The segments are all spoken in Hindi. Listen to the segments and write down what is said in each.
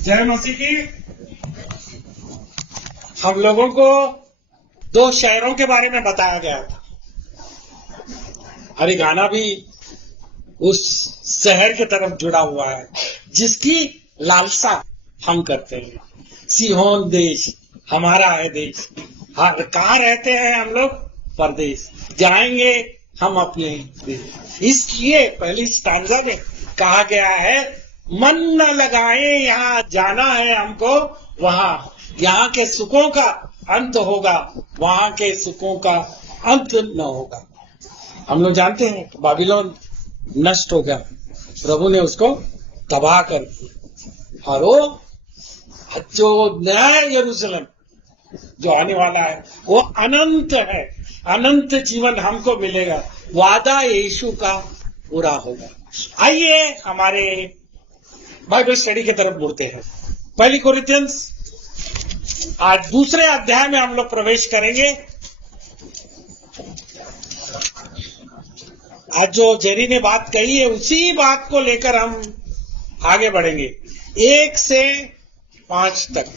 जय मसीह की। हम लोगों को 2 शहरों के बारे में बताया गया था और ये गाना भी उस शहर की तरफ जुड़ा हुआ है जिसकी लालसा हम करते हैं। सिहोन देश हमारा है देश। कहाँ रहते हैं हम लोग? परदेश। जाएंगे हम अपने देश। इसलिए पहली स्टांजा में कहा गया है, मन न लगाए यहाँ जाना है हमको वहां, यहाँ के सुखों का अंत होगा, वहां के सुखों का अंत न होगा। हम लोग जानते हैं कि बाबिलोन नष्ट हो गया, प्रभु ने उसको तबाह कर दिया और वो जो नया यरूशलेम जो आने वाला है वो अनंत है। अनंत जीवन हमको मिलेगा, वादा यीशु का पूरा होगा। आइए हमारे बाइबल स्टडी की तरफ मुड़ते हैं। पहली कोरिन्थियंस आज 2 अध्याय में हम लोग प्रवेश करेंगे। आज जो जेरी ने बात कही है उसी बात को लेकर हम आगे बढ़ेंगे 1 से 5 तक।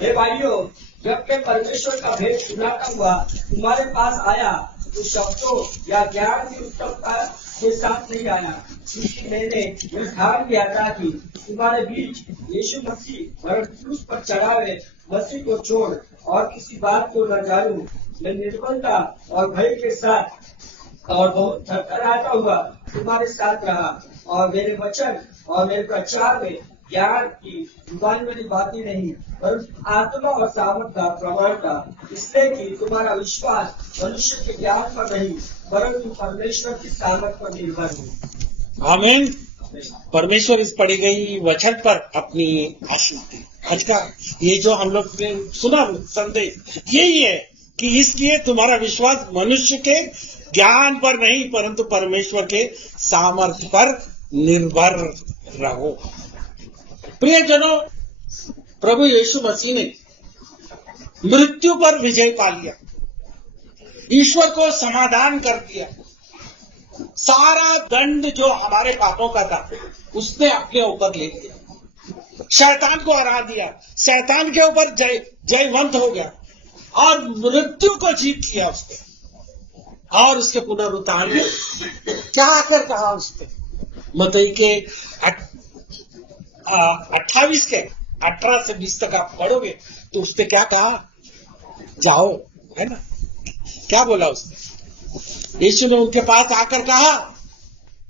हे भाइयों, जब मैं परमेश्वर का भेद सुनाता हुआ तुम्हारे पास आया तो शब्दों या ज्ञान की उत्तमता के साथ नहीं आया, क्योंकि मैंने निर्धार किया था कि तुम्हारे बीच यीशु मसीह क्रूस पर चढ़ा हुए मसीह को छोड़ और किसी बात को न जानूं। मैं निर्बलता और भय के साथ और बहुत थरथराता हुआ तुम्हारे साथ रहा, और मेरे वचन और मेरे प्रचार में ज्ञान की जुबान वाली बातें नहीं, परंतु आत्मा और सामर्थ का प्रमाण था, इसलिए कि तुम्हारा विश्वास मनुष्य के ज्ञान पर नहीं परंतु परमेश्वर की सामर्थ पर निर्भर है। आमीन। परमेश्वर इस पढ़ी गई वचन पर अपनी आशीष दे। आज का ये जो हम लोग ने सुना संदेश यही है कि इसलिए तुम्हारा विश्वास मनुष्य के ज्ञान पर नहीं परंतु परमेश्वर के सामर्थ्य पर निर्भर रहो। प्रियजनों, प्रभु यीशु मसीह ने मृत्यु पर विजय पा लिया, ईश्वर को समाधान कर दिया। सारा दंड जो हमारे पापों का था उसने अपने ऊपर ले लिया, शैतान को हरा दिया, शैतान के ऊपर जयवंत हो गया और मृत्यु को जीत लिया उसने। और उसके पुनरुत्थान में क्या आकर कहा उसने? मत्ती के 28 के 18 से 20 तक आप पढ़ोगे तो उसने क्या कहा? जाओ, है ना? क्या बोला उसने? यीशु ने उनके पास आकर कहा,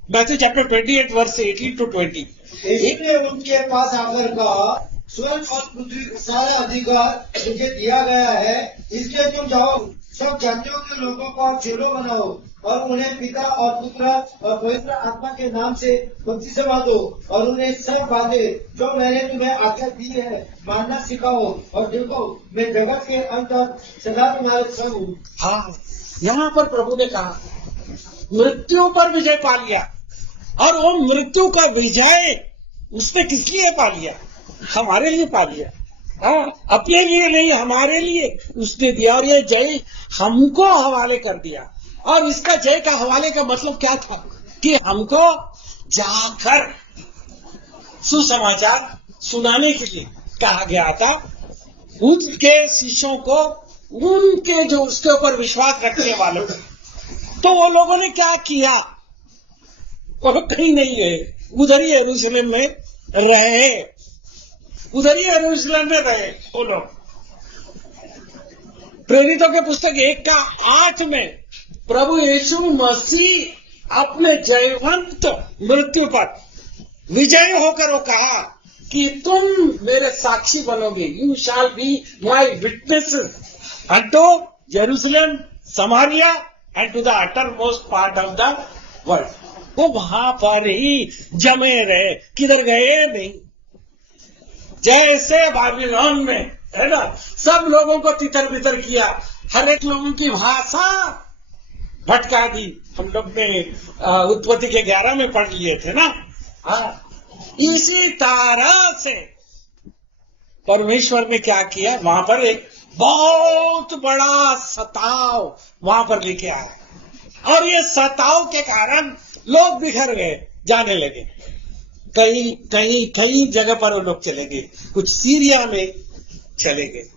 मैथ्यू चैप्टर 28 वर्स 18 to 20। यीशु ने उनके पास आकर कहा, स्वर्ग और पृथ्वी का सारा अधिकार मुझे दिया गया है, इसलिए तुम जाओ, सब जातियों के लोगों को चेलों बनाओ और उन्हें पिता और पुत्र और पवित्र आत्मा के नाम से बपतिस्मा दो और उन्हें सब बातें जो मैंने तुम्हें आज्ञा दी है मानना सिखाओ, और देखो मैं जगत के अंत तक सदा तुम्हारे संग हूँ। हाँ, यहाँ पर प्रभु ने कहा मृत्यु पर विजय पा लिया, और वो मृत्यु का विजय उसने किस लिए पा लिया? हमारे लिए पा लिया। हाँ, अपने लिए नहीं, हमारे लिए उसने दिया, और ये जय हमको हवाले कर दिया। और इसका जय का हवाले का मतलब क्या था? कि हमको जाकर सुसमाचार सुनाने के लिए कहा गया था। उसके शिष्यों को, उनके जो उसके ऊपर विश्वास रखने वालों, तो वो लोगों ने क्या किया? वो कहीं नहीं गए, उधर ही यरूशलेम में रहे, उधर ही यरूशलेम में रहे वो लोग। प्रेरितों के पुस्तक 1:8 में प्रभु यीशु मसीह अपने जयवंत मृत्यु पर विजय होकर वो कहा कि तुम मेरे साक्षी बनोगे, you shall be my witnesses unto Jerusalem, Samaria and to the uttermost part of the world। वो वहां पर ही जमे रहे, किधर गए नहीं। जैसे बाबिलोन में, है ना, सब लोगों को तितर बितर किया, हर एक लोगों की भाषा भटका दी। हम लोग ने उत्पत्ति के 11 में पढ़ लिए थे ना। हाँ, इसी तरह से परमेश्वर ने क्या किया? वहां पर एक बहुत बड़ा सताव वहां पर लेके आया, और ये सताव के कारण लोग बिखर गए, जाने लगे, कई जगह पर वो लोग चले गए, कुछ सीरिया में चले गए,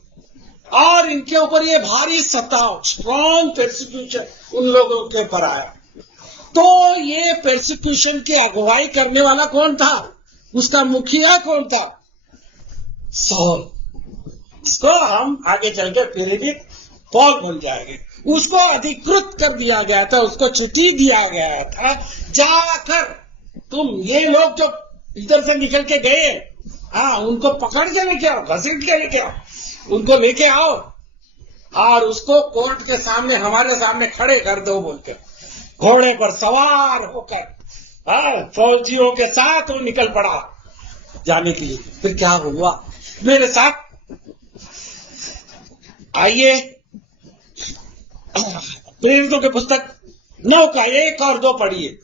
और इनके ऊपर ये भारी सताव, स्ट्रॉन्ग परसिक्यूशन उन लोगों के ऊपर आया। तो ये परसिक्यूशन की अगुवाई करने वाला कौन था? उसका मुखिया कौन था? सौल। इसको हम आगे चल के फिर पॉल बन जाएंगे। उसको अधिकृत कर दिया गया था, उसको चिट्ठी दिया गया था, जाकर तुम ये लोग जो इधर से निकल के गए, उनको पकड़ के लेके आओ, घसीट के लेके आओ, उनको लेके आओ और उसको कोर्ट के सामने, हमारे सामने खड़े कर दो बोल के, घोड़े पर सवार होकर फौजियों के साथ वो निकल पड़ा जाने के लिए। फिर क्या हुआ? मेरे साथ आइए, प्रेरितों की पुस्तक 9 का 1 और 2 पढ़िए।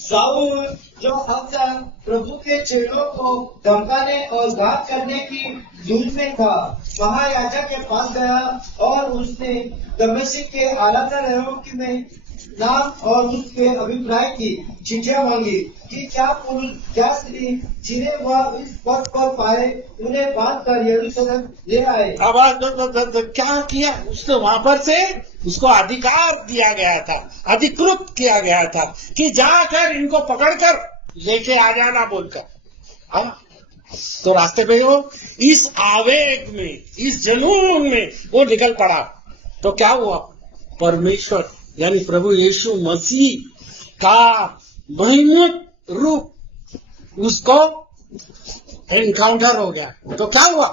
साउल जो अक्सर प्रभु के चेलों को धमकाने और घात करने की धुन में था, महायाजक के पास गया और उसने दमिश्क के आलादारों में नाम और उसके अभिप्राय की चिट्ठियां मांगी कि क्या पुरुष क्या स्त्री जिन्हें वह इस पद पर पाए उन्हें बांध कर यरूशलेम ले आए। अब क्या किया उसने? वहां पर से उसको अधिकार दिया गया था, अधिकृत किया गया था कि जाकर इनको पकड़कर लेके आ जाना बोलकर। तो रास्ते पे वो इस आवेग में, इस जुनून में वो निकल पड़ा। तो क्या हुआ? परमेश्वर यानी प्रभु यीशु मसीह का महिमित रूप उसको एनकाउंटर हो गया। तो क्या हुआ?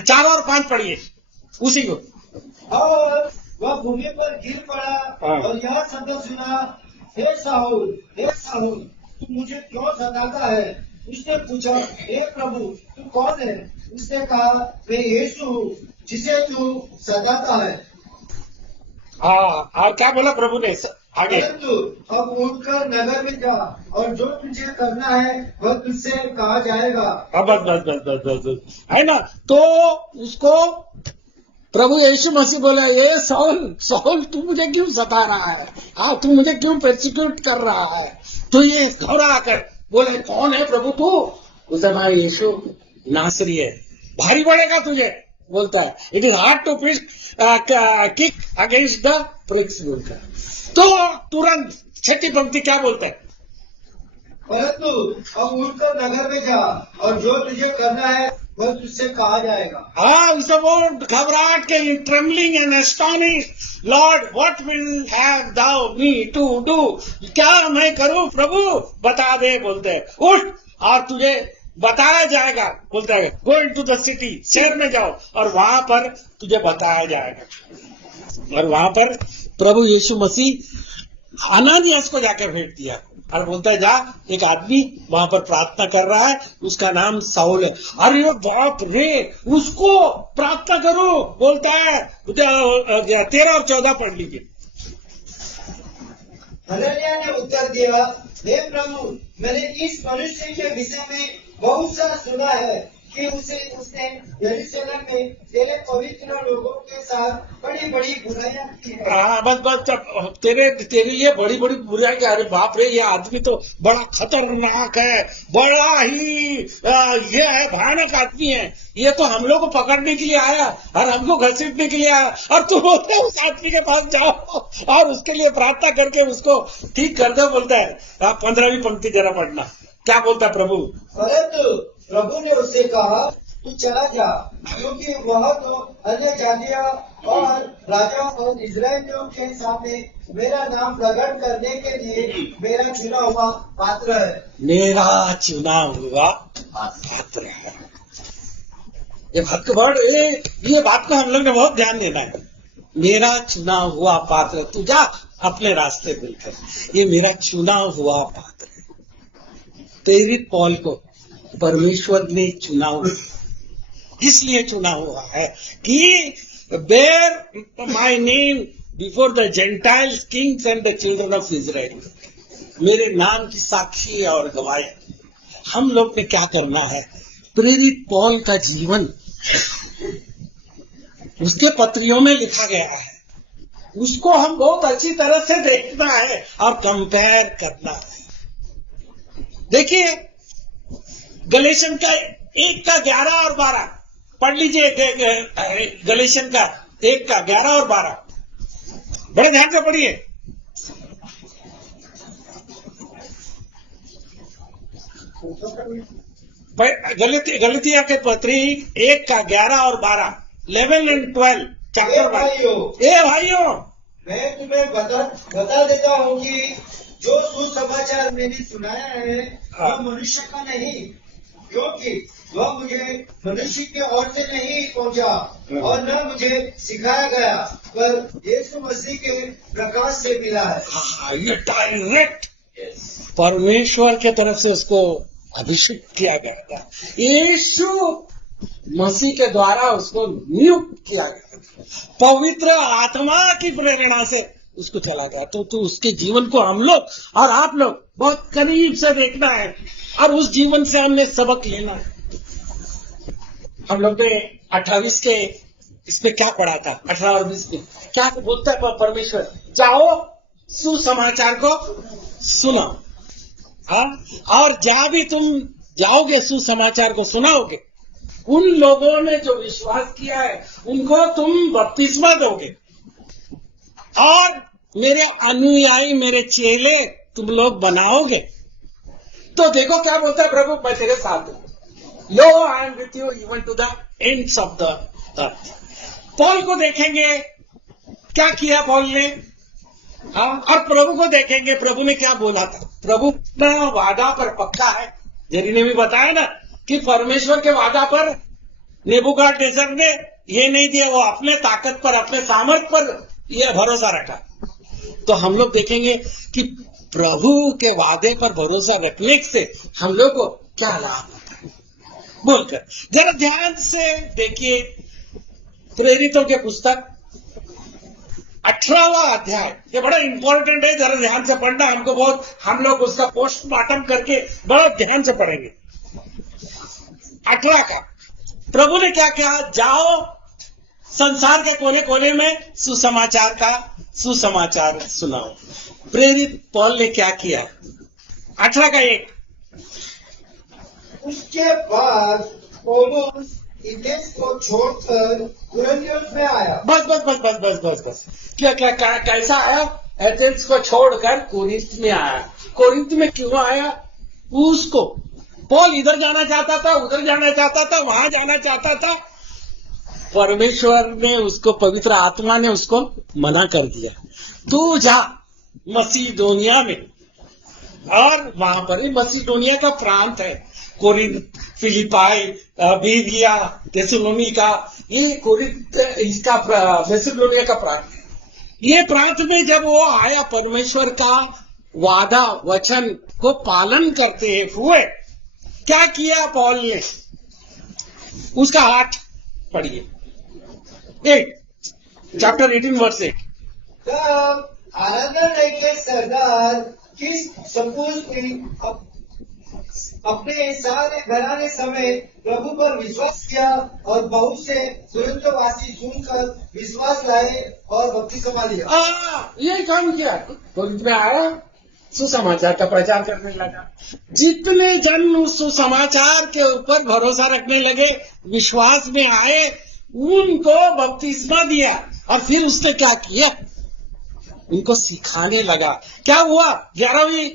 4 और 5 पढ़िए उसी को। और वह भूमि पर गिर पड़ा और यह शब्द सुना, हे साहुल तू मुझे क्यों सताता है? उसने पूछा, हे प्रभु तू कौन है? उसने कहा, मैं यीशु हूँ जिसे तू सताता है। और क्या बोला प्रभु ने आगे? परंतु अब उठकर नगर में जा और जो तुझे करना है वह तुझसे कहा जाएगा। बस है ना। तो उसको प्रभु यीशु मसीह बोला, ये सौल तू मुझे क्यों सता रहा है? तू मुझे क्यों परसिक्यूट कर रहा है? तो ये घबरा कर बोले, कौन है प्रभु तू? उसने कहा, यीशु नासरी है, भारी पड़ेगा तुझे बोलता है। It is hard to kick against the pricks बोलता है। तो तुरंत 6ठी पंक्ति क्या बोलता है? परंतु अब उठकर नगर में जा और जो तुझे करना है वह तुझसे कहा जाएगा। उसे वो घबराहट के, trembling and astonish, Lord what will have thou me to do? क्या मैं करूं प्रभु? बता दे बोलते हैं। उठ और तुझे बताया जाएगा बोलता है। गो इनटू द सिटी, शहर में जाओ और वहां पर तुझे बताया जाएगा। और वहां पर प्रभु यीशु मसीह अनानियास को जाकर भेंट दिया और बोलता है, जा, एक आदमी वहां पर प्रार्थना कर रहा है, उसका नाम साउल है। अरे बाप रे, उसको प्रार्थना करो बोलता है। 13 और 14 पढ़ लीजिए। हनन्याह ने उत्तर दिया, हे प्रभु, मैंने इस मनुष्य के विषय में बहुत सा सुना है कि उसने यरूशलेम में तेरे पवित्र लोगों के साथ बड़ी बड़ी बुराइयां की है। बस तेरे लिए बड़ी बड़ी बुराइयां। अरे बाप रे, ये आदमी तो बड़ा खतरनाक है, बड़ा ही ये है, भयानक आदमी है। ये तो हम लोग को पकड़ने के लिए आया और हमको घसीटने के लिए आया, और तुम बोलते हैं उस आदमी के पास जाओ और उसके लिए प्रार्थना करके उसको ठीक कर दो बोलता है। 15वीं पंक्ति जरा पढ़ना, क्या बोलता है प्रभु? परंतु प्रभु ने उससे कहा, तू चला जा, क्योंकि वह तो अन्य जातियों और राजाओं और इजरायलियों के सामने मेरा नाम प्रकट करने के लिए मेरा चुना हुआ पात्र है। मेरा चुना हुआ पात्र है। ये बात को हम लोग ने बहुत ध्यान देना है। मेरा चुना हुआ पात्र, तू जा अपने रास्ते मिलकर, ये मेरा चुना हुआ पात्र है। तेरी पॉल को परमेश्वर ने चुना हुआ, इसलिए चुना हुआ है कि bear my name before the gentiles kings and the children of Israel. मेरे नाम की साक्षी और गवाही। हम लोग ने क्या करना है? प्रेरित पॉल का जीवन उसके पत्रियों में लिखा गया है, उसको हम बहुत अच्छी तरह से देखना है और कंपेयर करना है। देखिए गलेशियन का 1:11 और 12 पढ़ लीजिए, गलेशियन का 1:11 और 12 बड़े ध्यान से पढ़िए। गलतिया के पत्री 1:11 और 12 11 and 12 चैप्टर भाइयों, मैं तुम्हें बता देता हूँ कि जो सुसमाचार मैंने सुनाया है वह मनुष्य का नहीं, क्योंकि वह मुझे मनुष्य के ओर से नहीं पहुंचा और न मुझे सिखाया गया, पर यीशु मसीह के प्रकाश से मिला है। ये डायरेक्ट परमेश्वर के तरफ से उसको अभिषेक किया गया था, यीशु मसीह के द्वारा उसको नियुक्त किया गया, पवित्र आत्मा की प्रेरणा से उसको चला गया। तो उसके जीवन को हम लोग और आप लोग बहुत करीब से देखना है और उस जीवन से हमने सबक लेना है। हम लोग ने 28 के इसमें क्या पढ़ा था, 18 और 20 में क्या बोलता है परमेश्वर, जाओ सुसमाचार को सुना। हाँ, और जहां भी तुम जाओगे सुसमाचार को सुनाओगे, उन लोगों ने जो विश्वास किया है उनको तुम बपतिस्मा दोगे और मेरे अनुयायी, मेरे चेले तुम लोग बनाओगे। तो देखो क्या बोलता है प्रभु, मैं तेरे साथ हूं, lo I am with you even to the ends of the earth. Paul को देखेंगे क्या किया पॉल ने, हाँ, और प्रभु को देखेंगे प्रभु ने क्या बोला था। प्रभु ने वादा पर पक्का है, जेरी ने भी बताया ना कि परमेश्वर के वादा पर नेबूकदनेस्सर ने ये नहीं दिया, वो अपने ताकत पर, अपने सामर्थ पर यह भरोसा रखा। तो हम लोग देखेंगे कि प्रभु के वादे पर भरोसा रखने से हम लोग को क्या लाभ होता है बोलकर जरा ध्यान से देखिए। प्रेरितों के पुस्तक 18वां अध्याय, ये बड़ा इंपॉर्टेंट है, जरा ध्यान से पढ़ना। हमको बहुत, हम लोग उसका पोस्टमार्टम करके बड़ा ध्यान से पढ़ेंगे। 18 का प्रभु ने क्या किया, जाओ संसार के कोने कोने में सुसमाचार सुनाओ। प्रेरित पौल ने क्या किया, 18 का 1, उसके बाद पौलुस एथेंस को छोड़कर कुरिन्थुस में आया। बस क्या कैसा आया, एथेंस को छोड़कर कोरिन्थ में आया। कोरिन्थ में क्यों आया, उसको पौल इधर जाना चाहता था, उधर जाना चाहता था, वहां जाना चाहता था, परमेश्वर ने उसको, पवित्र आत्मा ने उसको मना कर दिया, तू जा मसीदोनिया में। और वहां पर ही मसीदोनिया का प्रांत है, कोरिन्थ, फिलिपाई, बीरिया, थिस्सलुनीका, ये कोरिन्थ इसका थिस्सलुनीका का प्रांत है। ये प्रांत में जब वो आया, परमेश्वर का वादा वचन को पालन करते हुए क्या किया पौल ने, उसका 8 पढ़िए, 8 चैप्टर 18 वर्स 8। तब आराधनालय के सरदार किस सपूत ने अपने सारे घराने समेत प्रभु पर विश्वास किया और बहुत से कुरिन्थवासी सुनकर विश्वास लाए और बपतिस्मा लिया। ये काम किया, कोरिन्थ में आया, सुसमाचार का प्रचार करने लगा। जितने जन उस सुसमाचार के ऊपर भरोसा रखने लगे, विश्वास में आए, उनको बपतिस्मा दिया। और फिर उसने क्या किया, उनको सिखाने लगा। क्या हुआ, 11वीं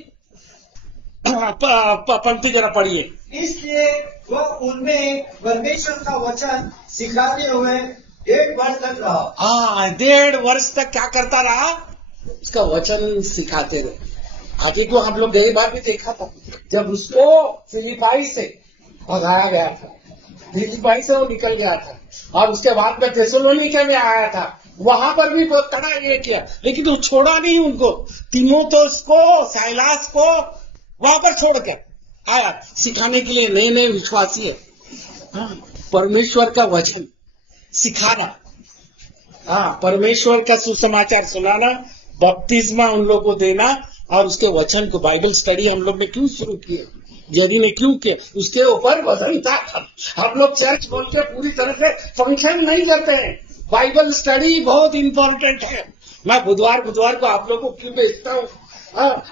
पंक्ति जरा पढ़िए। इसलिए वह उनमें परमेश्वर का वचन सिखाते हुए 1.5 वर्ष तक रहा। 1.5 वर्ष तक क्या करता रहा, उसका वचन सिखाते रहे। आगे को हम लोग गई बार भी देखा था, जब उसको फिलिपाई से भगाया गया था, फिलिपाई से वो निकल गया था और उसके बाद में थिस्सलुनीके में आया था, वहां पर भी बहुत कड़ा ये किया, लेकिन वो छोड़ा नहीं उनको। तीमुथियुस को, साइलास को वहां पर छोड़कर आया सिखाने के लिए। नए नए विश्वासी है, परमेश्वर का वचन सिखाना, परमेश्वर का सुसमाचार सुनाना, बपतिस्मा उन लोगों को देना और उसके वचन को, बाइबल स्टडी हम लोग ने क्यों शुरू किए, जेरी ने क्यों किया, उसके ऊपर वजन था। हम लोग चर्च बोलते पूरी तरह से फंक्शन नहीं करते हैं, बाइबल स्टडी बहुत इंपॉर्टेंट है। मैं बुधवार को आप लोगों को क्यों भेजता हूँ?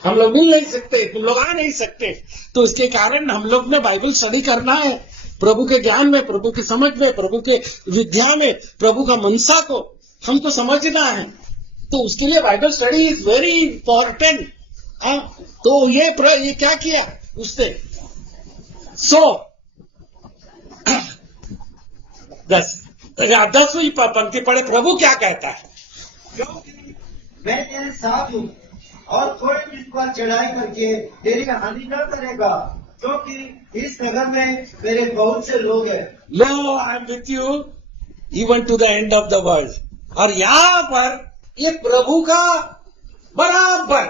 हम लोग मिल नहीं सकते, तुम लोग आ नहीं सकते, तो इसके कारण हम लोग ने बाइबल स्टडी करना है। प्रभु के ज्ञान में, प्रभु की समझ में, प्रभु के विद्या में, प्रभु का मनसा को हमको समझना है। तो उसके लिए Bible study is very important. तो ये क्या किया उसने? 10वीं पंक्ति पढ़े, प्रभु क्या कहता है? क्योंकि मैं तेरे साथ हूँ और कोई तुझ पर चढ़ाई करके तेरी हानि न करेगा, क्योंकि इस नगर में मेरे बहुत से लोग हैं। Lo, I am with you even to the end of the world. और यहाँ पर ये प्रभु का बराबर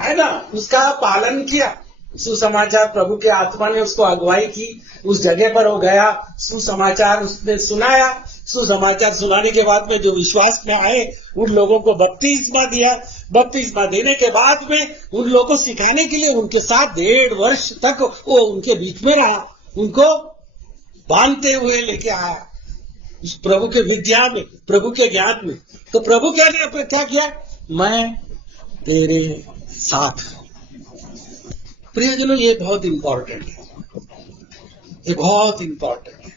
है ना, उसका पालन किया। सुसमाचार, प्रभु के आत्मा ने उसको अगुवाई की, उस जगह पर वो गया, सुसमाचार उसने सुनाया। सुसमाचार सुनाने के बाद में जो विश्वास में आए उन लोगों को बपतिस्मा दिया। बपतिस्मा देने के बाद में उन लोगों को सिखाने के लिए उनके साथ 1.5 वर्ष तक वो उनके बीच में रहा, उनको बांधते हुए लेके आया उस प्रभु के विद्या में, प्रभु के ज्ञान में। तो प्रभु क्या किया? मैं तेरे साथ। प्रियजनों, ये बहुत इंपॉर्टेंट है, ये बहुत इंपॉर्टेंट है।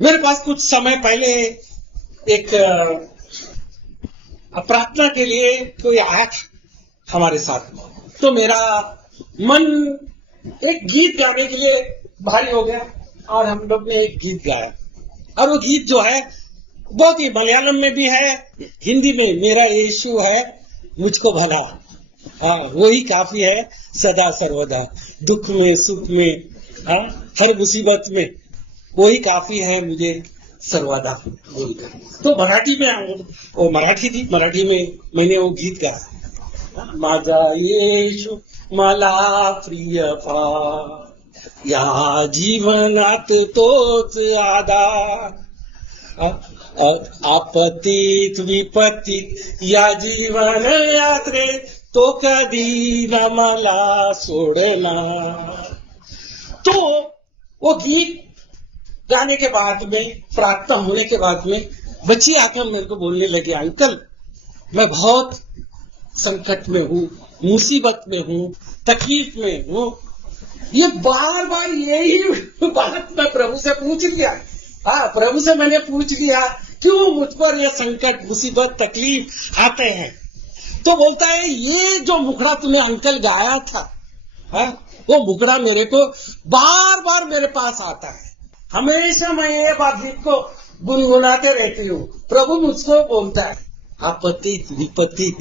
मेरे पास कुछ समय पहले एक प्रार्थना के लिए कोई आया था हमारे साथ, तो मेरा मन एक गीत गाने के लिए भारी हो गया और हम लोग ने एक गीत गाया। और वो गीत जो है बहुत ही मलयालम में भी है, हिंदी में, मेरा यीशु है मुझको भला। वही काफी है सदा सर्वदा, दुख में सुख में, हर मुसीबत में वही काफी है मुझे सर्वदा बोलकर। तो मराठी में, वो मराठी थी, मराठी में मैंने वो गीत गाया, माझा येशू मला प्रिय पा, या जीवनात तोच आधार, आपत्तीत विपत्तीत या जीवन यात्रेत तो कधी न मला सोडणार। तो वो गीत गाने के बाद में, प्रार्थना होने के बाद में, बच्ची आकर मेरे को बोलने लगे, अंकल मैं बहुत संकट में हूँ, मुसीबत में हूँ, तकलीफ में हूँ। ये बार बार यही बात मैं प्रभु से पूछ लिया। प्रभु से मैंने पूछ लिया, क्यों मुझ पर ये संकट, मुसीबत, तकलीफ आते हैं? तो बोलता है, ये जो मुखड़ा तूने अंकल गाया था, वो मुखड़ा मेरे को बार बार मेरे पास आता है। हमेशा मैं ये गीत को गुनगुनाते रहती हूँ। प्रभु मुझको बोलता है, आपत्तीत विपत्तीत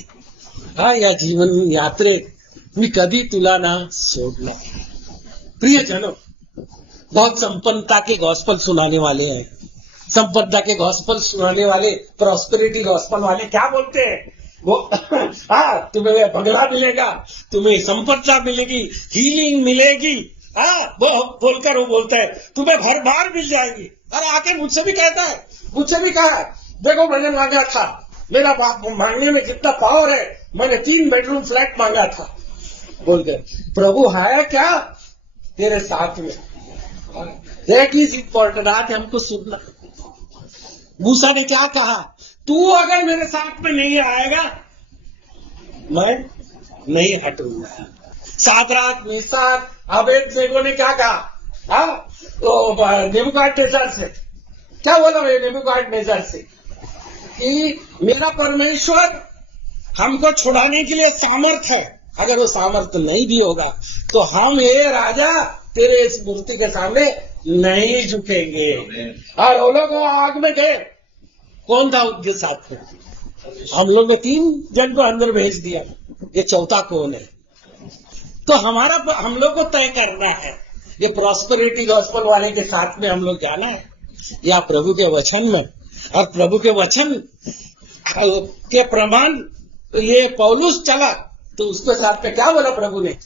या जीवन यात्रेत मी कधी तुला ना सोडणार। प्रियजनों, बहुत संपन्नता के गॉस्पल सुनाने वाले हैं, संपन्नता के गॉस्पल सुनाने वाले, प्रॉस्पेरिटी गॉस्पल वाले क्या बोलते हैं? वो तुम्हें बंगला मिलेगा, तुम्हें संपन्नता मिलेगी, हीलिंग मिलेगी, वो बोलकर वो बोलता है तुम्हें भर भर मिल जाएगी। अरे आके मुझसे भी कहता है, मुझसे भी कहा है, देखो मैंने मांगा था, मेरा बाप मांगने में जितना पावर है, मैंने 3 बेडरूम फ्लैट मांगा था बोलकर। प्रभु है क्या तेरे साथ में? That is important. आज हमको सुनना, मूसा ने क्या कहा? तू अगर मेरे साथ में नहीं आएगा मैं नहीं हटूंगा। सादराक, मेसाक, अबेदनेगो ने क्या कहा? नेबूकदनेस्सर से क्या बोला? नेबूकदनेस्सर से कि मेरा परमेश्वर हमको छुड़ाने के लिए सामर्थ है, अगर वो सामर्थ नहीं भी होगा तो हम ये राजा तेरे इस मूर्ति के सामने नहीं झुकेंगे। और वो लोग आग में गए, कौन था उनके साथ में? हम लोग ने 3 जन को अंदर भेज दिया, ये चौथा कौन है? तो हम लोग को तय करना है, ये प्रॉस्पेरिटी गॉस्पल वाले के साथ में हम लोग जाना है या प्रभु के वचन में। और प्रभु के वचन के प्रमाण ये पौलुस चला तो उसके साथ में क्या बोला प्रभु ने?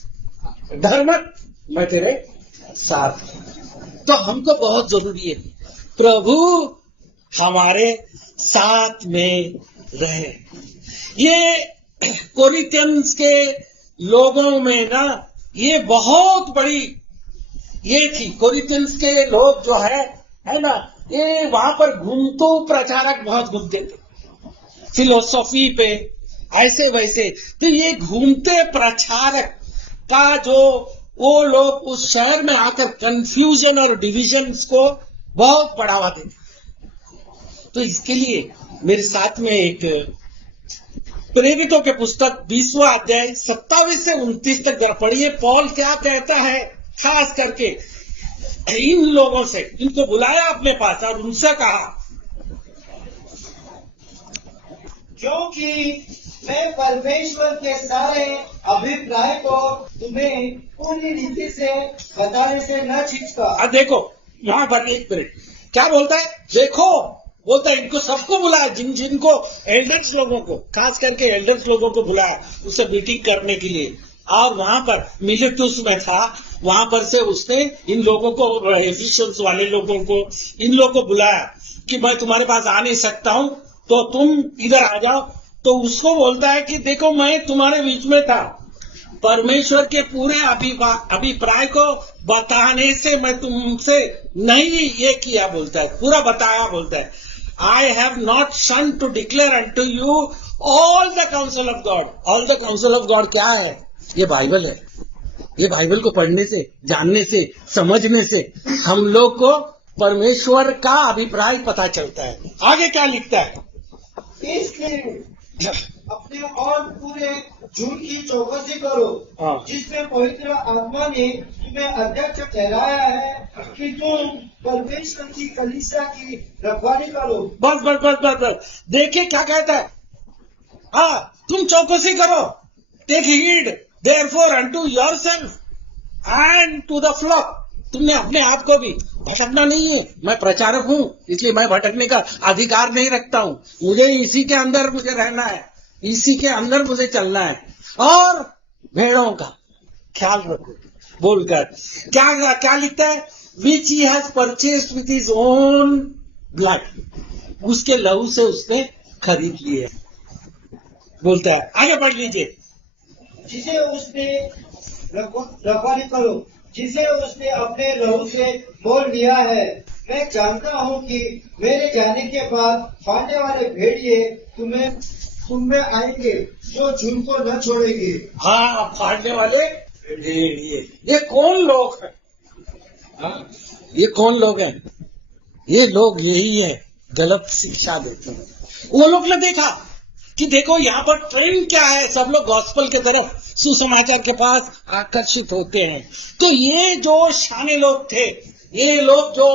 डर मत, मैं तेरे साथ। तो हमको बहुत जरूरी है प्रभु हमारे साथ में रहे। ये कोरिन्थियंस के लोगों में ना ये बहुत बड़ी ये थी। कोरिन्थियंस के लोग जो है ना, ये वहां पर घूमतो प्रचारक बहुत घूमते थे, फिलोसॉफी पे ऐसे वैसे। तो ये घूमते प्रचारक का जो वो लोग उस शहर में आकर कंफ्यूजन और डिविजन्स को बहुत बढ़ावा देते। तो इसके लिए मेरे साथ में एक प्रेरितों के पुस्तक 20वां अध्याय 27 से 29 तक जरा पढ़िए। पॉल क्या कहता है खास करके इन लोगों से, इनको बुलाया अपने पास और उनसे कहा, क्योंकि मैं परमेश्वर के सारे अभिप्राय को तुम्हें पूरी रीति से बताने से न झिझका। अब देखो यहां पर एक मिनट क्या बोलता है, देखो बोलता है इनको सबको बुलाया, जिनको एल्डर्स लोगों को, खास करके एल्डर्स लोगों को बुलाया उसे मीटिंग करने के लिए। और वहां पर मिलेटुस में था, वहां पर से उसने इन लोगों को, एफिशिएंस वाले लोगों को, इन लोगों को बुलाया कि मैं तुम्हारे पास आ नहीं सकता हूं तो तुम इधर आ जाओ। तो उसको बोलता है कि देखो मैं तुम्हारे बीच में था, परमेश्वर के पूरे अभिप्राय को बताने से मैं तुमसे नहीं ये किया, बोलता है पूरा बताया, बोलता है I have not shunned to declare unto you all the counsel of God. All the counsel of God क्या है? ये बाइबल है। ये बाइबल को पढ़ने से, जानने से, समझने से हम लोग को परमेश्वर का अभिप्राय पता चलता है। आगे क्या लिखता है, इसलिए अपने और पूरे झूठ की चौकसी करो, जिसमें पवित्र आत्मा ने तुम्हें अध्यक्ष ठहराया है कि तुम परमेश्वर की कलीसिया की रखवाली करो। बस बस बस बस बस देखिए क्या कहता है, हाँ तुम चौकसी करो, take heed therefore unto yourself and to the flock. तुमने अपने आप को भी भटकना नहीं है। मैं प्रचारक हूं इसलिए मैं भटकने का अधिकार नहीं रखता हूं। मुझे इसी के अंदर मुझे रहना है, इसी के अंदर मुझे चलना है और भेड़ों का ख्याल रखो बोलकर क्या क्या लिखता है, which he has purchased with his own blood, उसके लहू से उसने खरीद लिए, बोलता है। आगे पढ़ लीजिए, जिसे उसने रखवाली करो, जिसे उसने अपने लहू से मोल लिया है। मैं जानता हूँ कि मेरे जाने के बाद फाड़ने वाले भेड़िए तुम में आएंगे जो झुंड को न छोड़ेंगे। हाँ, फाड़ने वाले भेड़िए। ये कौन लोग हैं? हाँ, ये कौन लोग हैं? ये लोग यही है गलत शिक्षा देते हैं। वो लोग ने देखा कि देखो यहाँ पर ट्रेंड क्या है, सब लोग गॉस्पेल के तरफ, सुसमाचार के पास आकर्षित होते हैं। तो ये जो शाने लोग थे, ये लोग जो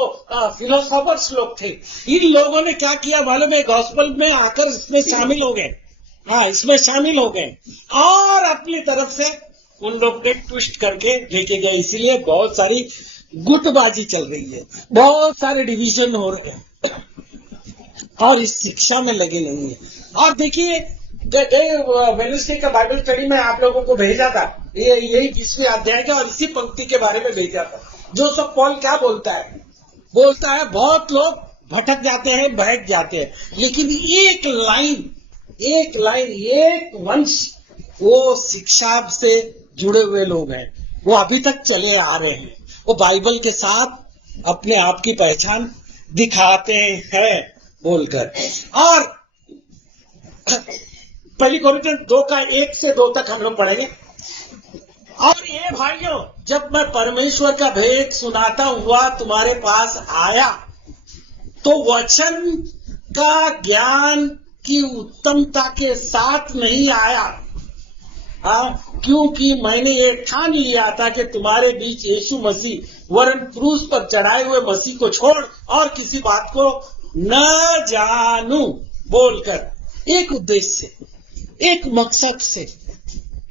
फिलोसोफर्स लोग थे, इन लोगों ने क्या किया मालूम है, गॉस्पेल में आकर इसमें शामिल हो गए। हाँ, इसमें शामिल हो गए और अपनी तरफ से उन लोग ने ट्विस्ट करके लेके गए। इसीलिए बहुत सारी गुटबाजी चल रही है, बहुत सारे डिवीजन हो रहे हैं और इस शिक्षा में लगे नहीं है। और देखिए वेडनेसडे का बाइबल स्टडी में आप लोगों को भेजा था, ये यही 20वें अध्याय का और इसी पंक्ति के बारे में भेजा था। जो सब पॉल क्या बोलता है, बहुत लोग भटक जाते हैं, बैठ जाते हैं, लेकिन एक लाइन एक वंश, वो शिक्षा से जुड़े हुए लोग हैं, वो अभी तक चले आ रहे हैं, वो बाइबल के साथ अपने आप की पहचान दिखाते हैं बोलकर। और पहली कोरिन्थियन 2 का 1 से 2 तक हम लोग पढ़ेंगे। और ये भाइयों, जब मैं परमेश्वर का भेद सुनाता हुआ तुम्हारे पास आया तो वचन का ज्ञान की उत्तमता के साथ नहीं आया, क्योंकि मैंने ये ठान लिया था कि तुम्हारे बीच यीशु मसीह वरन क्रूस पर चढ़ाए हुए मसीह को छोड़ और किसी बात को न जानूं बोलकर, एक उद्देश्य से, एक मकसद से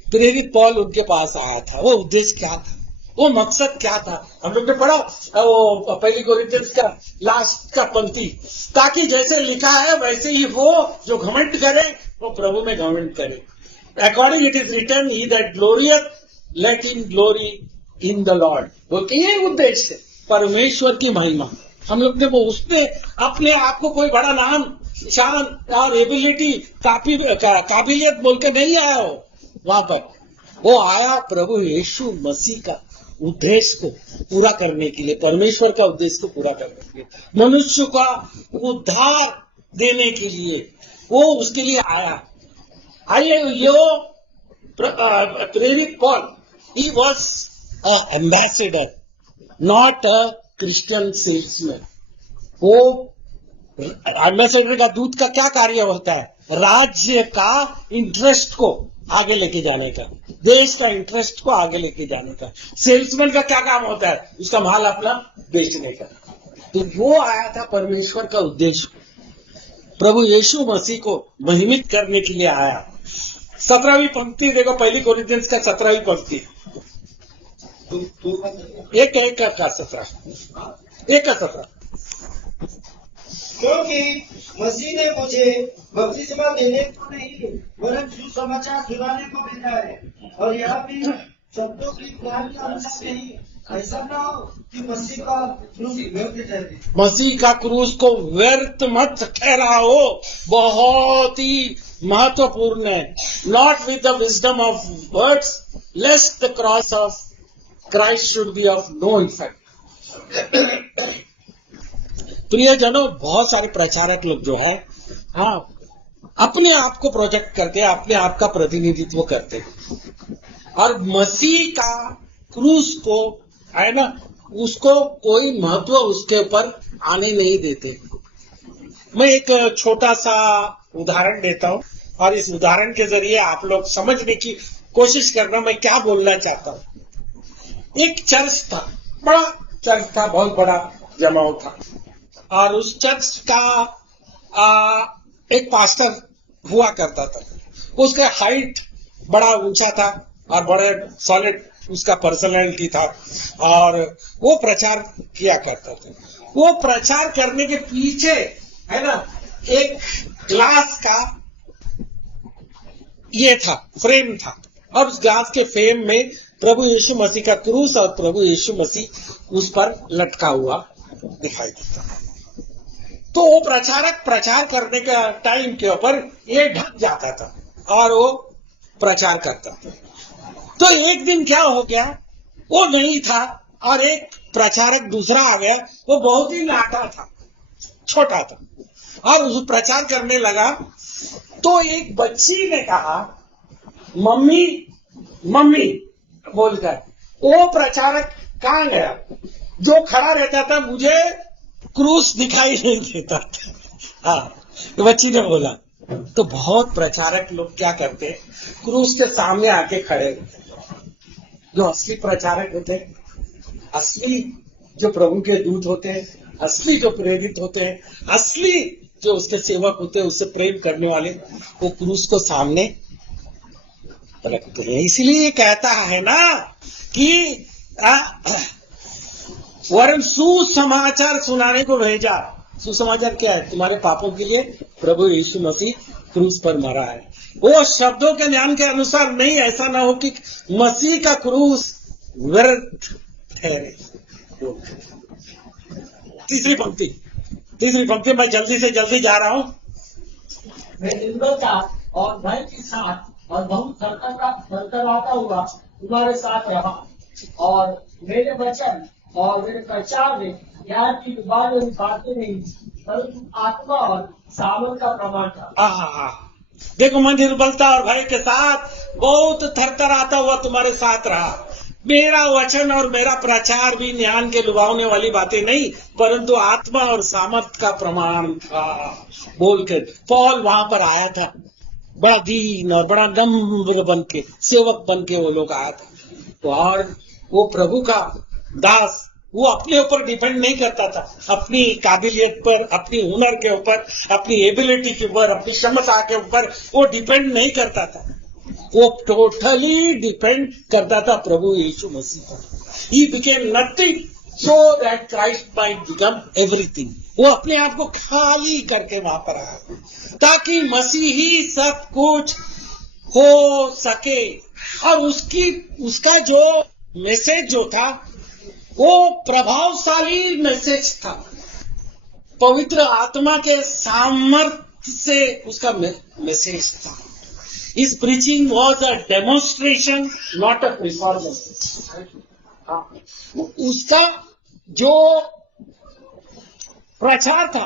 प्रेरित पौल उनके पास आया था। वो उद्देश्य क्या था, वो मकसद क्या था? हम लोग ने पढ़ा वो पहली कोरिन्थियंस का लास्ट का पंक्ति, ताकि जैसे लिखा है वैसे ही वो जो घमंड करे वो प्रभु में घमंड करे। According it is written, he that glorious let him glory in the Lord. बोलते ये उद्देश्य है, परमेश्वर की महिमा। हम लोग ने वो उसमें अपने आप को कोई बड़ा नाम, शान और एबिलिटी, काबिलियत बोल के नहीं आया हो वहां पर, वो आया प्रभु यीशु मसीह का उद्देश्य को पूरा करने के लिए, परमेश्वर का उद्देश्य को पूरा करने के लिए, मनुष्य का उद्धार देने के लिए वो उसके लिए आया। प्रेरित Paul, he was an ambassador, not a Christian salesman. वो एम्बेसडर का दूत का क्या कार्य होता है? राज्य का इंटरेस्ट को आगे लेके जाने का, देश का इंटरेस्ट को आगे लेके जाने का। सेल्समैन का क्या काम होता है? उसका माल अपना बेचने का। तो वो आया था परमेश्वर का उद्देश्य, प्रभु यीशु मसीह को महिमित करने के लिए आया। 17वीं पंक्ति देखो, पहली कोरिन्थियंस का 17वीं पंक्ति, एक का 17। क्योंकि मसीह ने मुझे बपतिस्मा देने को नहीं वरन सुसमाचार सुनाने को भेजा है, और यह भी शब्दों की ज्ञान के अनुसार नहीं, ऐसा ना हो कि मसीह का क्रूस व्यर्थ ठहरे। मसीह का क्रूस को व्यर्थ मत ठहराओ, बहुत ही महत्वपूर्ण है। Not with the wisdom of words, lest the cross of Christ should be of no effect. प्रियजनों, बहुत सारे प्रचारक लोग जो है, हाँ, अपने आप को प्रोजेक्ट करते हैं, अपने आप का प्रतिनिधित्व करते हैं, और मसीह का क्रूस को है ना, उसको कोई महत्व उसके ऊपर आने नहीं देते। मैं एक छोटा सा उदाहरण देता हूं, और इस उदाहरण के जरिए आप लोग समझने की कोशिश करना मैं क्या बोलना चाहता हूं। एक चर्च था, बड़ा चर्च था, बहुत बड़ा जमाव था, और उस चर्च का एक पास्टर हुआ करता था। उसका हाइट बड़ा ऊंचा था और बड़े सॉलिड उसका पर्सनालिटी था, और वो प्रचार किया करता था। वो प्रचार करने के पीछे है ना, एक ग्लास का ये था, फ्रेम था, और उस ग्लास के फ्रेम में प्रभु यीशु मसीह का क्रूस और प्रभु यीशु मसीह उस पर लटका हुआ दिखाई देता। तो वो प्रचारक प्रचार करने का टाइम के ऊपर ये ढक जाता था और वो प्रचार करता था। तो एक दिन क्या हो गया, वो नहीं था और एक प्रचारक दूसरा आ गया। वो बहुत ही नाटा था, छोटा था, और उस प्रचार करने लगा। तो एक बच्ची ने कहा, मम्मी मम्मी बोलकर। वो प्रचारक कहाँ गया? जो खड़ा रहता था, मुझे क्रूस दिखाई नहीं देता था। हाँ, तो बच्ची ने बोला। तो बहुत प्रचारक लोग क्या करते हैं, क्रूस के सामने आके खड़े होते। जो असली प्रचारक होते हैं, असली जो प्रभु के दूत होते हैं, असली जो प्रेरित होते हैं, असली जो उसके सेवक होते हैं, उससे प्रेम करने वाले, वो क्रूस को सामने रखते हैं। इसलिए कहता है ना कि वरन सुसमाचार सुनाने को भेजा। सुसमाचार क्या है? तुम्हारे पापों के लिए प्रभु यीशु मसीह क्रूस पर मरा है। वो शब्दों के ज्ञान के अनुसार नहीं, ऐसा ना हो कि मसीह का क्रूस व्यर्थ ठहरे। तीसरी पंक्ति मैं जल्दी से जल्दी जा रहा हूं। मैं निर्भरता और भय के साथ और बहुत थरथराता हुआ तुम्हारे साथ रहा, और मेरे वचन और मेरे प्रचार में ज्ञान की बातें नहीं, परंतु आत्मा और सामर्थ का प्रमाण था। देखो, मैं निर्बलता और भय के साथ बहुत थरथराता हुआ तुम्हारे साथ रहा। मेरा वचन और मेरा प्रचार भी ज्ञान के लुभावने वाली बातें नहीं, परंतु आत्मा और सामर्थ का प्रमाण था बोलकर पौल वहां पर आया था। बड़ा दीन और बड़ा नम्र बन के, सेवक बन के वो लोग आया था। तो और वो प्रभु का दास, वो अपने ऊपर डिपेंड नहीं करता था, अपनी काबिलियत पर, अपनी हुनर के ऊपर, अपनी एबिलिटी के ऊपर, अपनी क्षमता के ऊपर वो डिपेंड नहीं करता था। वो टोटली डिपेंड करता था प्रभु यीशु मसीह पर। He became nothing so that Christ might become everything. वो अपने आप को खाली करके वहां पर आया ताकि मसीह ही सब कुछ हो सके। और उसका जो मैसेज जो था, वो प्रभावशाली मैसेज था। पवित्र आत्मा के सामर्थ्य से उसका मैसेज था। His preaching was a demonstration, not a performance. हाँ, उसका जो प्रचार था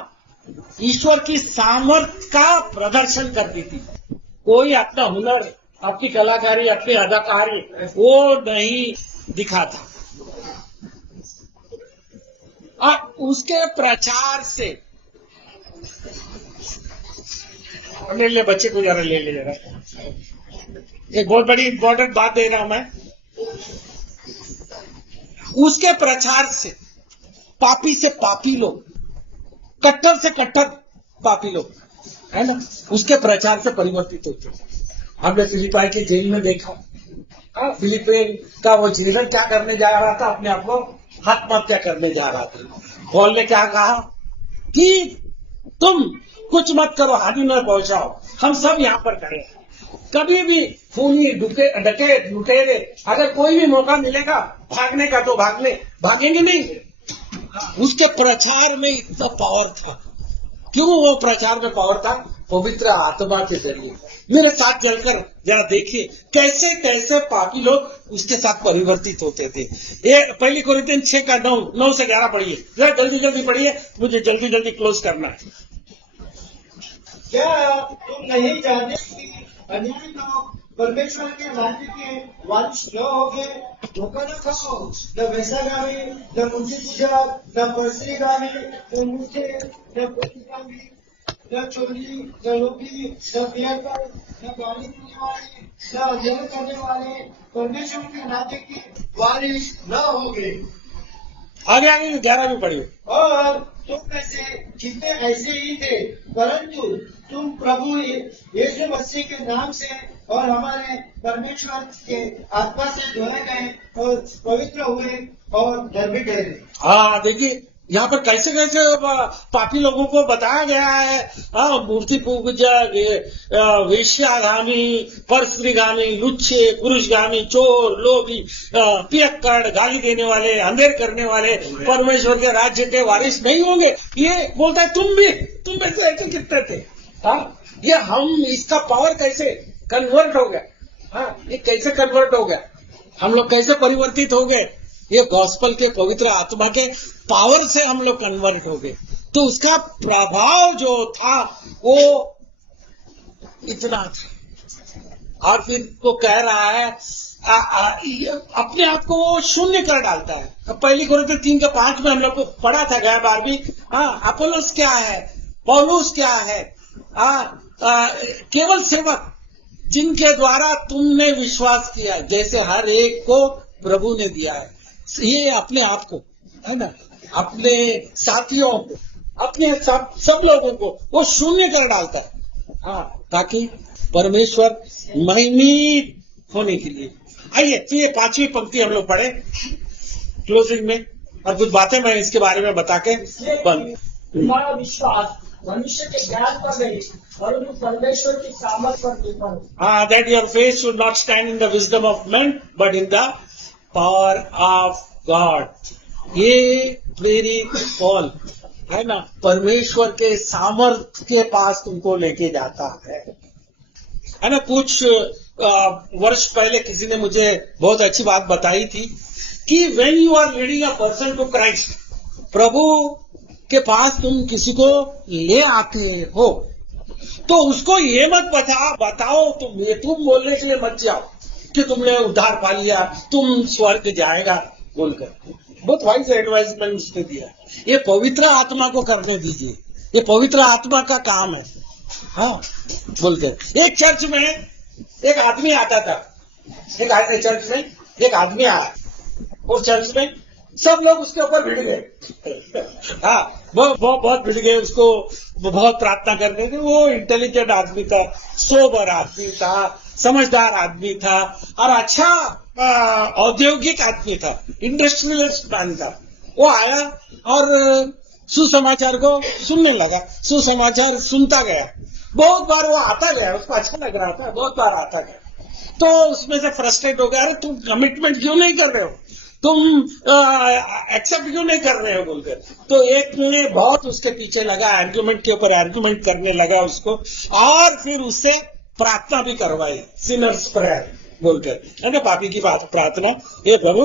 ईश्वर की सामर्थ्य का प्रदर्शन करती थी। कोई अपना हुनर, अपनी कलाकारी, अपनी अदाकारी वो नहीं दिखाता। और उसके प्रचार से ले बच्चे को जरा ले जरा, एक बहुत बड़ी इंपॉर्टेंट बात दे रहा हूं मैं। उसके प्रचार से पापी से पापी लोग, कट्टर से कट्टर पापी लोग, है ना, उसके प्रचार से परिवर्तित होते। हमने फिलिपाई के जेल में देखा, फिलिपाइन का वो जेलर क्या करने जा रहा था, अपने आप को आत्महत्या करने जा रहा था। पौल ने क्या कहा कि तुम कुछ मत करो, हानि न पहुंचाओ, हम सब यहां पर खड़े हैं। कभी भी खूनी, डकैत, लुटेरे, अगर कोई भी मौका मिलेगा भागने का तो भागेंगे नहीं। उसके प्रचार में इतना पावर था। क्यों वो प्रचार में पावर था? पवित्र आत्मा के जरिए। मेरे साथ चलकर जरा देखिए कैसे कैसे पापी लोग उसके साथ परिवर्तित होते थे। ये पहली कोरिन्थियन 6 का 9 से 11 पढ़िए, जरा जल्दी जल्दी पढ़िए, मुझे जल्दी जल्दी क्लोज करना है। क्या तुम नहीं जानते कि अन्यायी लोग परमेश्वर के राज्य के वंश न होंगे? धोखा न खाओ, न वैसागामी, न मूर्ति पूजा, न परस्त्रीगामी, न मूर्खे, न प्रतिगामी, न चोरी, न लोभी, न प्रियकर, न गाली देने वाले, न अन्याय करने वाले परमेश्वर के राज्य के वारिस न होंगे। आगे 11 में पढ़िए। और तुम में से जितने ऐसे ही थे, परंतु तुम प्रभु यीशु मसीह के नाम से और हमारे परमेश्वर के आत्मा से धोए गए और पवित्र हुए और धर्मी ठहरे। हाँ, देखिए यहाँ पर कैसे कैसे पापी लोगों को बताया गया है। हाँ, मूर्ति पूजक, वेश्यागामी, परस्त्रीगामी, लुच्चे, पुरुषगामी, चोर, लोभी, पियक्कड़, गाली देने वाले, अंधेर करने वाले परमेश्वर के राज्य के वारिस नहीं होंगे। ये बोलता है तुम में से ऐसे कितने थे। हाँ, ये हम इसका पावर कैसे कन्वर्ट हो गया। हाँ, ये कैसे कन्वर्ट हो गया, हम लोग कैसे परिवर्तित हो गए। ये गॉस्पल के पवित्र आत्मा के पावर से हम लोग कन्वर्ट हो गए। तो उसका प्रभाव जो था वो इतना था। और फिर वो कह रहा है अपने आप को वो शून्य कर डालता है। अब पहली कोरिन्थियन 3 के 5 में हम लोग को पढ़ा था गया बार भी। अपोलोस क्या है, पौलुस क्या है, केवल सेवक जिनके द्वारा तुमने विश्वास किया, जैसे हर एक को प्रभु ने दिया है। ये अपने आप को, है ना, अपने साथियों को, अपने सब लोगों को वो शून्य कर डालता है। हाँ, ताकि परमेश्वर महिमित होने के लिए। आइए तो ये 5वीं पंक्ति हम लोग पढ़े क्लोजिंग में, और कुछ बातें मैं इसके बारे में बता के बंद। तुम्हारा विश्वास मनुष्य के ज्ञान पर नहीं और परमेश्वर की सामर्थ्य पर निर्भर हो। That your faith should not stand in the wisdom of men, but in the power of God. ये प्रेरित पॉल है ना, परमेश्वर के सामर्थ्य के पास तुमको लेके जाता है ना। कुछ वर्ष पहले किसी ने मुझे बहुत अच्छी बात बताई थी कि when you are leading a person to Christ, प्रभु के पास तुम किसी को ले आते हो तो उसको ये मत बताओ तुम बोलने के लिए मत जाओ कि तुमने उद्धार पा लिया, तुम स्वर्ग जाएगा बोलकर। बहुत वाइज एडवाइसमेंट उसने दिया। ये पवित्र आत्मा को करने दीजिए, ये पवित्र आत्मा का काम है। हाँ, बोलकर एक चर्च में एक आदमी आता था, चर्च में एक आदमी आया, उस चर्च में सब लोग उसके ऊपर भिड़ गए। हाँ, बहुत भिड़ गए, उसको बहुत प्रार्थना करने के। वो इंटेलिजेंट आदमी था, सोबर आदमी था, समझदार आदमी था और अच्छा औद्योगिक आदमी था, इंडस्ट्रियलिस्ट मैन था। वो आया और सुसमाचार को सुनने लगा, सुसमाचार सुनता गया। बहुत बार वो आता गया, उसको अच्छा लग रहा था, बहुत बार आता गया। तो उसमें से फ्रस्ट्रेट हो गया, अरे तुम कमिटमेंट क्यों नहीं कर रहे हो, तुम एक्सेप्ट क्यों नहीं कर रहे हो बोलकर। तो एक ने बहुत उसके पीछे लगा, आर्ग्यूमेंट के ऊपर आर्ग्यूमेंट करने लगा उसको, और फिर उससे प्रार्थना भी करवाई, सिनर्स प्रेयर बोलकर, है ना, पापी की प्रार्थना, हे प्रभु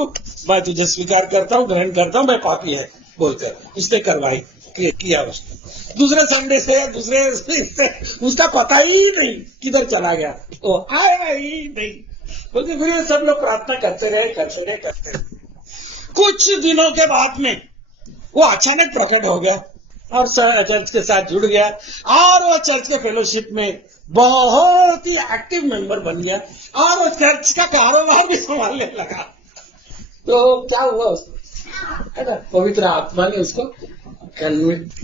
मैं तुझे स्वीकार करता हूँ, ग्रहण करता हूँ, मैं पापी है बोलकर उसने करवाई, किया उसने। दूसरे संडे से दूसरे उसका पता ही नहीं किधर चला गया, वो आया ही नहीं बोलते। फिर सब लोग प्रार्थना करते रहे। कुछ दिनों के बाद में वो अचानक प्रकट हो गया और चर्च के साथ जुड़ गया और वो चर्च के फेलोशिप में बहुत ही एक्टिव मेंबर बन गया और वो चर्च का कारोबार भी संभालने लगा। तो क्या हुआ उसको, है ना, पवित्र आत्मा ने उसको कन्विंस,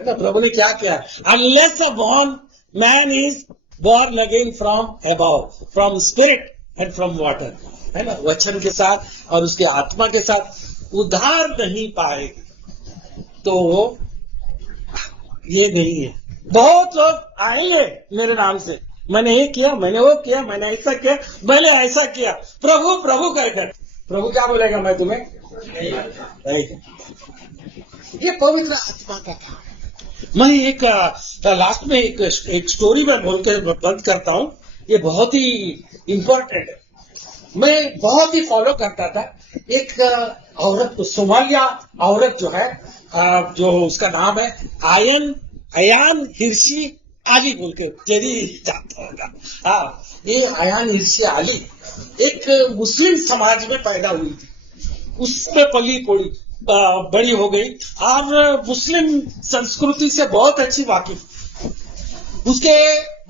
है ना, प्रभु ने क्या किया, unless a born man is born again from above, from spirit and from water, है ना, वचन के साथ और उसके आत्मा के साथ उद्धार नहीं पाएगी। तो ये नहीं है। बहुत लोग आएंगे मेरे नाम से, मैंने ये किया, मैंने वो किया, मैंने ऐसा किया, मैंने ऐसा किया, प्रभु प्रभु कहकर, प्रभु क्या बोलेगा, मैं तुम्हें नहीं। ये पवित्र आत्मा का काम। मैं एक लास्ट में एक स्टोरी में बोल के बंद करता हूं, ये बहुत ही इंपॉर्टेंट है। मैं बहुत ही फॉलो करता था एक औरत को, सोमालिया औरत जो है, जो उसका नाम है अयान हिर्सी आली बोल के, यदि जानता होगा। हाँ, ये अयान हिर्सी आली एक मुस्लिम समाज में पैदा हुई थी, उसमें पली पोड़ी बड़ी हो गई और मुस्लिम संस्कृति से बहुत अच्छी वाकिफ। उसके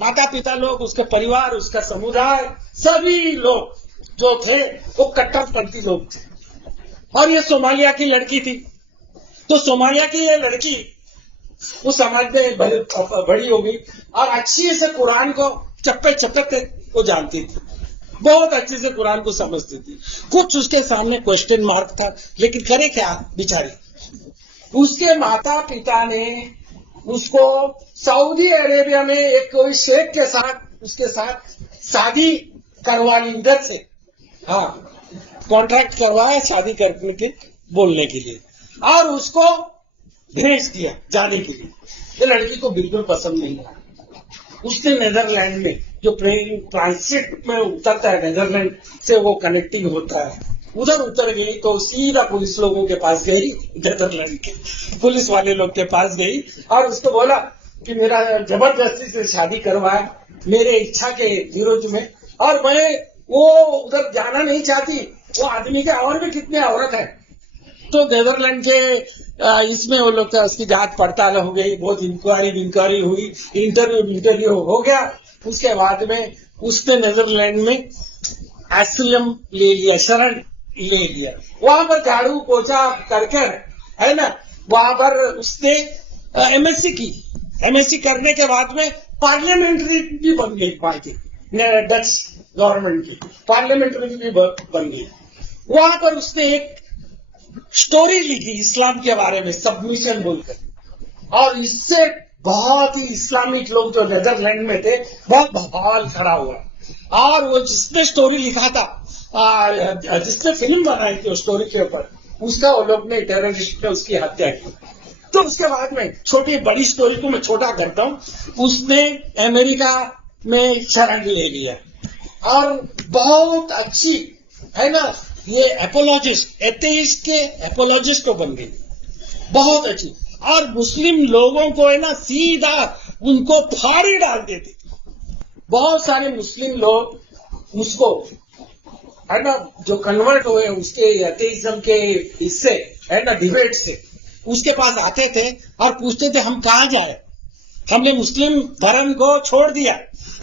माता पिता लोग, उसके परिवार, उसका समुदाय, सभी लोग जो थे वो कट्टरपंथी लोग थे। और ये सोमालिया की लड़की थी, तो सोमालिया की ये लड़की उस समाज में बड़ी हो गई और अच्छी से कुरान को चप्पे चप्पे वो जानती थी, बहुत अच्छे से कुरान को समझती थी। कुछ उसके सामने क्वेश्चन मार्क था, लेकिन करे क्या बेचारी। उसके माता पिता ने उसको सऊदी अरेबिया में एक कोई शेख के साथ, उसके साथ शादी करवा ली इधर से। हाँ, कॉन्ट्रैक्ट करवाया शादी करने के बोलने के लिए और उसको भेज दिया जाने के लिए। ये लड़की को बिल्कुल पसंद नहीं आया। उसने नेदरलैंड में जो ट्रेन ट्रांसिट में उतरता है, नेदरलैंड से वो कनेक्टिंग होता है, उधर उतर गई तो सीधा पुलिस लोगों के पास गई, नेदरलैंड के पुलिस वाले लोग के पास गई और उसको बोला कि मेरा जबरदस्ती से शादी करवाया मेरे इच्छा के विरोध में, और मैं वो उधर जाना नहीं चाहती। वो आदमी के और भी कितने औरत है। तो नेदरलैंड के इसमें वो लोग का उसकी जांच पड़ताल हो गई, बहुत इंक्वायरी हुई, इंटरव्यू हो गया। उसके बाद में उसने नेदरलैंड में एसिलम ले लिया, शरण ले लिया। वहां पर झाड़ू पोछा करके, है ना, वहां पर उसने एमएससी की। एमएससी करने के बाद में पार्लियामेंट्री भी बन गई, पार्टी डच गवर्नमेंट की पार्लियामेंट्री भी बन गई। वहां पर उसने एक स्टोरी लिखी इस्लाम के बारे में, सबमिशन बोलकर, और इससे बहुत ही इस्लामिक लोग जो नेदरलैंड में थे बहुत बवाल खड़ा हुआ। और वो जिसने स्टोरी लिखा था, जिसने फिल्म बनाई थी उस स्टोरी के ऊपर, उसका वो लोग ने टेररिस्ट ने उसकी हत्या की। तो उसके बाद में छोटी बड़ी स्टोरी को मैं छोटा करता हूं, उसने अमेरिका में शरण ले लिया और बहुत अच्छी, है ना, ये एपोलॉजिस्ट, एथेइस्ट के एपोलॉजिस्ट को बन गई, बहुत अच्छी। और मुस्लिम लोगों को, है ना, सीधा उनको फाड़ी डाल देती थी। बहुत सारे मुस्लिम लोग उसको, है ना, जो कन्वर्ट हुए उसके एथेइज्म के इससे, है ना, डिबेट से, उसके पास आते थे और पूछते थे हम कहां जाए, हमने मुस्लिम धर्म को छोड़ दिया,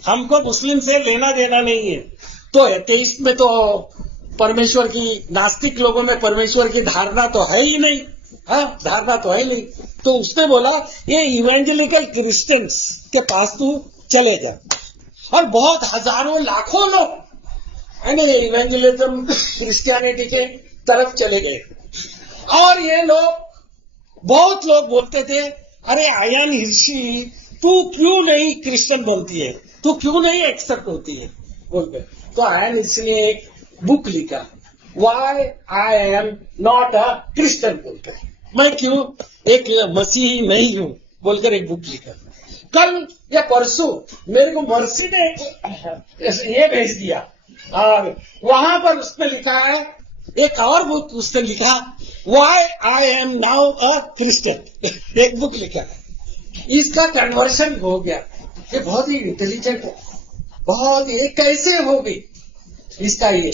हमको मुस्लिम से लेना देना नहीं है। तो एथेइस्ट में तो परमेश्वर की, नास्तिक लोगों में परमेश्वर की धारणा तो है ही नहीं, हाँ, धारणा तो है नहीं। तो उसने बोला ये इवेंजेलिकल क्रिश्चियंस के पास तू चले जा। और बहुत हजारों लाखों लोग, है ना, इवेंजेलिज्म क्रिश्चियनिटी के तरफ चले गए। और ये लोग, बहुत लोग बोलते थे, अरे अयान हिर्सी तू क्यों नहीं क्रिश्चियन बनती है, तू क्यों नहीं एक्सेप्ट होती है बोलते। तो अयान हिर्सी ने एक बुक लिखा, why I am not a Christian बोलकर, मैं क्यों एक मसीही नहीं हूं बोलकर एक बुक लिखा। कल या परसों मेरे को मर्सी ने ये भेज दिया, और वहां पर उसने लिखा है, एक और बुक उसने लिखा, why I am now a Christian. एक बुक लिखा है, इसका कन्वर्शन हो गया। ये बहुत ही इंटेलिजेंट है, बहुत ये कैसे हो गई इसका ये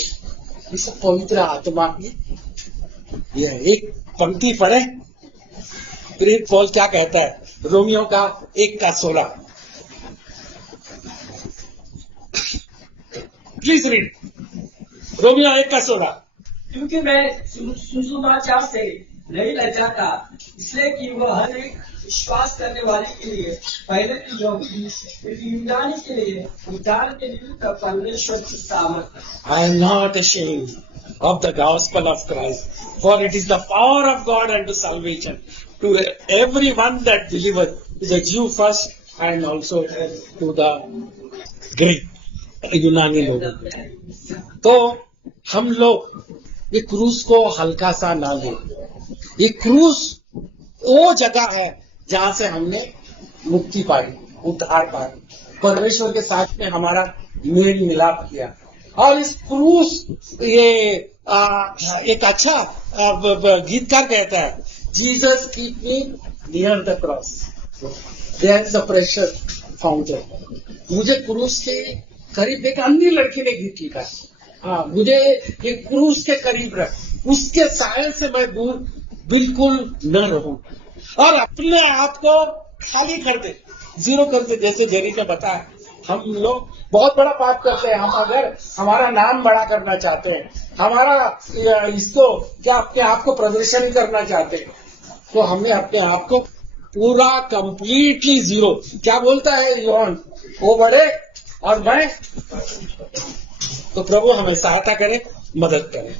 इस पवित्र आत्मा की। ये एक पंक्ति पढ़े, प्रेरित पौल क्या कहता है, रोमियो का 1:16। Please read Romeo 1:16। क्योंकि मैं सुसमाचार से नहीं लजाता, इसलिए कि वह हर एक विश्वास करने वाले के लिए पहले तो यहूदी फिर यूनानी के लिए उद्धार के लिए परमेश्वर की सामर्थ है। I am not ashamed of the gospel of Christ, for it is the power of God unto salvation to everyone that believeth, to the Jew first and also to the Greek, यूनानी लोग। तो हम लोग ये क्रूस को हल्का सा ना ले। ये क्रूस वो जगह है जहां से हमने मुक्ति पाई, उद्धार पाई, परमेश्वर के साथ में हमारा मेल मिलाप किया। और इस क्रूस ये एक अच्छा गीतकार कहता है, Jesus keep me near the cross, there is the precious fountain. मुझे क्रूस के करीब, एक अन्य लड़की ने गीत लिखा है, मुझे ये क्रूस के करीब रख, उसके साय से मैं दूर बिल्कुल न रहूं, और अपने आप को खाली कर दे, जीरो कर दे। जैसे जेरी ने बताया, हम लोग बहुत बड़ा पाप करते हैं। हम अगर हमारा नाम बड़ा करना चाहते हैं, हमारा इसको क्या अपने आप को प्रदर्शन करना चाहते हैं, तो हमने अपने आप को पूरा कंप्लीटली जीरो, क्या बोलता है योहन, वो बढ़े और मैं, तो प्रभु हमें सहायता करे, मदद करे।